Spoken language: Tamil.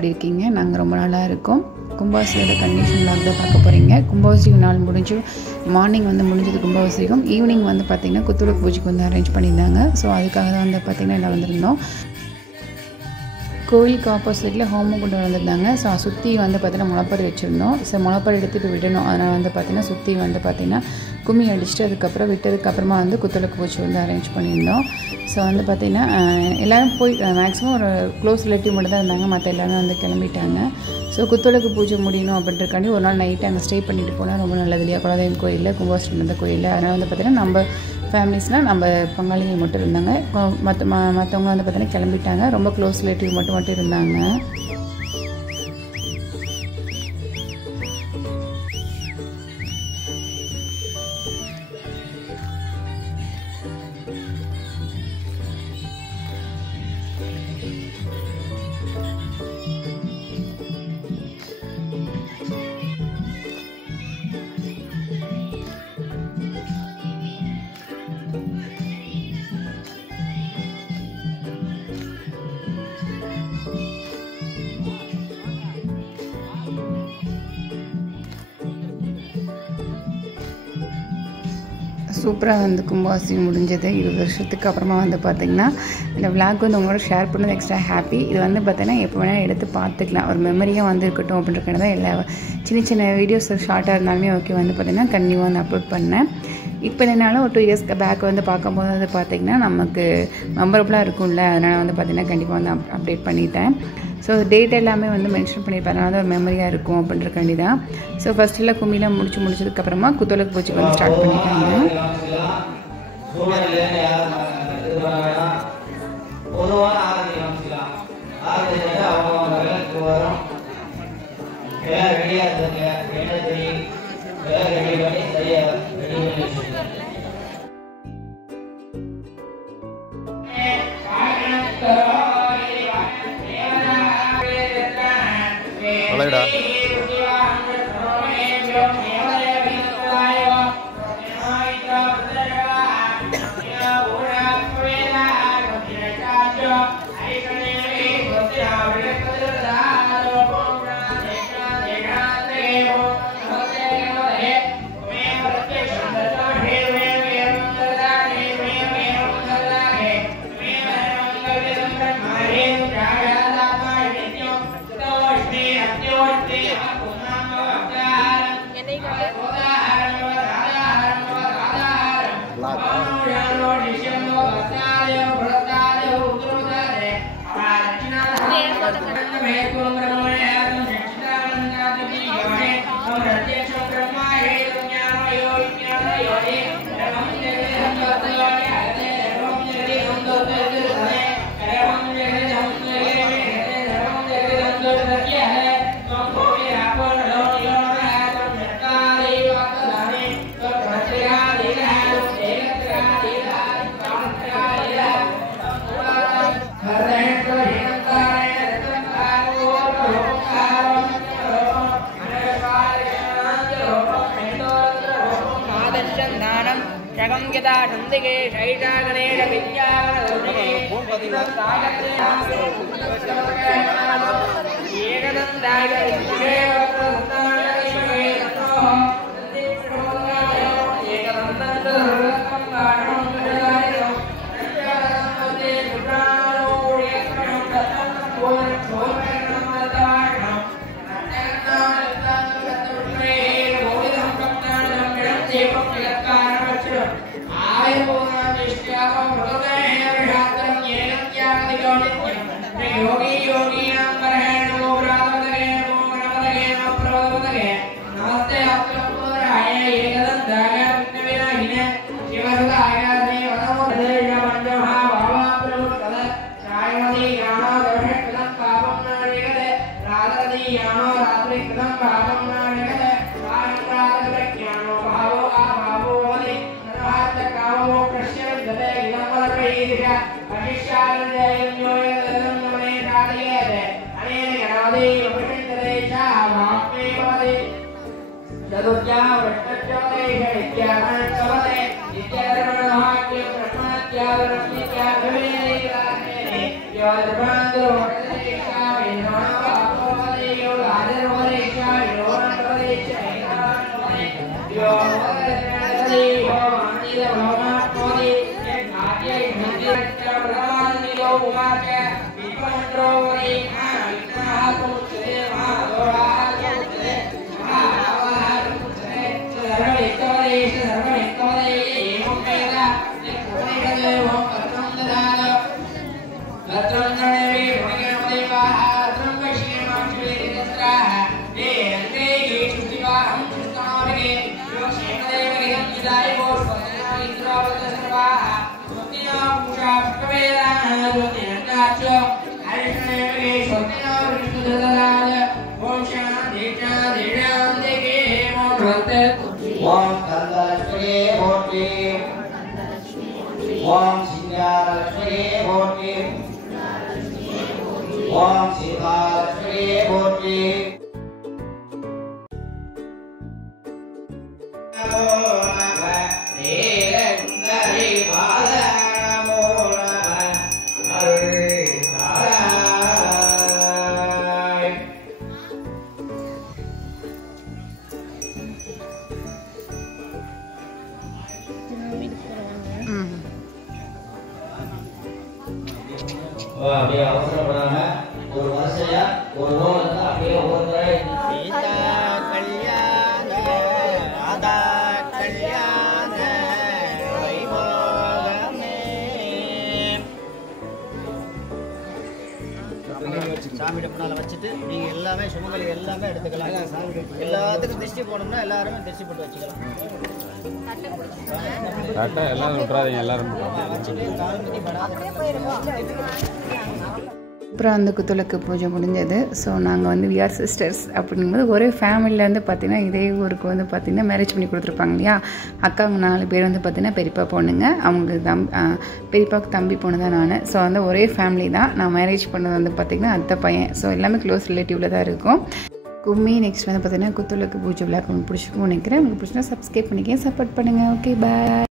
எப்படி இருக்கீங்க? நாங்கள் ரொம்ப நல்லா இருக்கோம். கும்பாபிஷேகோட கண்டிஷன் vlog தான் பார்க்க போகிறீங்க. கும்பாபிஷேகம் நாள் முடிஞ்சு மார்னிங் வந்து முடிஞ்சது கும்பாபிஷேகம். ஈவினிங் வந்து பார்த்திங்கன்னா குத்துவிளக்கு பூஜைக்கு வந்து அரேஞ்ச் பண்ணியிருந்தாங்க. ஸோ அதுக்காக தான் வந்து பார்த்திங்கன்னா எல்லாம் வந்திருந்தோம். கோவிலுக்கு ஆப்போசிட்டில் ஹோமம் கொண்டு வந்திருந்தாங்க. ஸோ சுற்றி வந்து பார்த்திங்கன்னா முளைப்பாரி வச்சுருந்தோம். ஸோ முளைப்பாரி எடுத்துகிட்டு விடணும். அதனால் வந்து பார்த்திங்கன்னா சுற்றி வந்து பார்த்திங்கன்னா கும்மி அடிச்சுட்டு அதுக்கப்புறம் விட்டதுக்கப்புறமா வந்து குத்துவிளக்கு பூஜை வந்து அரேஞ்ச் பண்ணியிருந்தோம். ஸோ வந்து பார்த்திங்கன்னா எல்லோரும் போய் மேக்ஸிமம் ஒரு க்ளோஸ் ரிலேட்டிவ் மட்டும் தான் இருந்தாங்க. மற்ற எல்லாமே வந்து கிளம்பிட்டாங்க. ஸோ குத்துவிளக்கு பூஜை முடியணும் அப்படின்றக்காண்டி ஒரு நாள் நைட்டு அங்கே ஸ்டே பண்ணிட்டு போனால் ரொம்ப நல்லது இல்லையா? குலதெய்வம் கோயிலில், கும்பாபிஷேகம் இருந்த கோயிலில். அதனால் வந்து பார்த்திங்கன்னா நம்ம ஃபேமிலிஸ்னால் நம்ம பங்காளிகள் மட்டும் இருந்தாங்க. மற்றவங்க வந்து பார்த்திங்கன்னா கிளம்பிட்டாங்க. ரொம்ப க்ளோஸ் ரிலேட்டிவ் மட்டும் இருந்தாங்க. சூப்பராக வந்து கும்பாபிஷேகம் முடிஞ்சது 20 வருஷத்துக்கு அப்புறமா வந்து பார்த்திங்கன்னா இந்த விளாக் வந்து உங்களோட ஷேர் பண்ணது எக்ஸ்ட்ரா ஹாப்பி. இது வந்து பார்த்திங்கன்னா எப்போ வேணால் எடுத்து பார்த்துக்கலாம். ஒரு மெமரியாக வந்து இருக்கட்டும் அப்படின்றக்கான தான் எல்லா சின்ன சின்ன வீடியோஸ் ஷார்ட்டாக இருந்தாலுமே ஓகே வந்து பார்த்திங்கன்னா கண்டிப்பாக வந்து அப்லோட் பண்ணேன். இப்போ என்னாலும் ஒரு 2 years பேக் வந்து பார்க்கும்போது வந்து பார்த்திங்கன்னா நமக்கு மெமரபுளாக இருக்கும்ல. அதனால் வந்து பார்த்திங்கன்னா கண்டிப்பாக வந்து அப்டேட் பண்ணிட்டேன். ஸோ டேட் எல்லாமே வந்து மென்ஷன் பண்ணியிருப்பேன். அதனால தான் ஒரு மெமரியாக இருக்கும் அப்படின்றக்காண்டி தான். ஸோ ஃபஸ்ட்டில் கும்மிலாம் முடிச்சதுக்கப்புறமா குத்துவிளக்கு பூஜைக்கு வந்து ஸ்டார்ட் பண்ணிட்டாங்க. Alright. You're the ஓம் சாந்தி சாந்தி சாந்திகே மோட்சத்தை ஓம் கந்தலட்சுமியே போற்றி ஓம் சிங்காரலட்சுமியே போற்றி ஓம் சீதாலட்சுமியே போற்றி அப்படியே அவசரப்படாம ஒரு வரிசையா ஒரு ரோல் அப்படியே ஒவ்வொரு சீதா கல்யாண ராதா கல்யாண வைபோகமே சாமி டப்புனால வச்சுட்டு நீங்க எல்லாமே சுமங்கலி எல்லாமே எடுத்துக்கலாம். எல்லாத்துக்கும் திருஷ்டி போனோம்னா எல்லாருமே திருஷ்டி போட்டு வச்சுக்கலாம். எல்லாரும் விட்டுறாதீங்க, எல்லாரும் அப்புறம் அந்த குத்துவிளக்கு பூஜை முடிஞ்சது. ஸோ நாங்கள் வந்து விஆர் சிஸ்டர்ஸ் அப்படிங்கும்போது ஒரே ஃபேமிலியில் வந்து பார்த்திங்கன்னா இதே ஊருக்கு வந்து பார்த்திங்கன்னா மேரேஜ் பண்ணி கொடுத்துருப்பாங்க இல்லையா. அக்காங்க 4 பேர் வந்து பார்த்திங்கன்னா பெரியப்பா பொண்ணுங்க, அவங்களுக்கு பெரியப்பாவுக்கு தம்பி பொண்ணு தான் நான். ஸோ வந்து ஒரே ஃபேமிலி தான். நான் மேரேஜ் பண்ணது வந்து பார்த்திங்கன்னா அத்தை பையன். ஸோ எல்லாமே க்ளோஸ் ரிலேட்டிவில் தான் இருக்கும். கும்மி நெக்ஸ்ட் வந்து பார்த்திங்கன்னா குத்துவிளக்கு பூஜை விழாக்கு உங்களுக்கு பிடிச்சிருக்கும்னு நினைக்கிறேன். உங்களுக்கு பிடிச்சினா சப்ஸ்கிரைப் பண்ணிக்கேன், சப்போர்ட் பண்ணுங்கள். ஓகே, பாய்.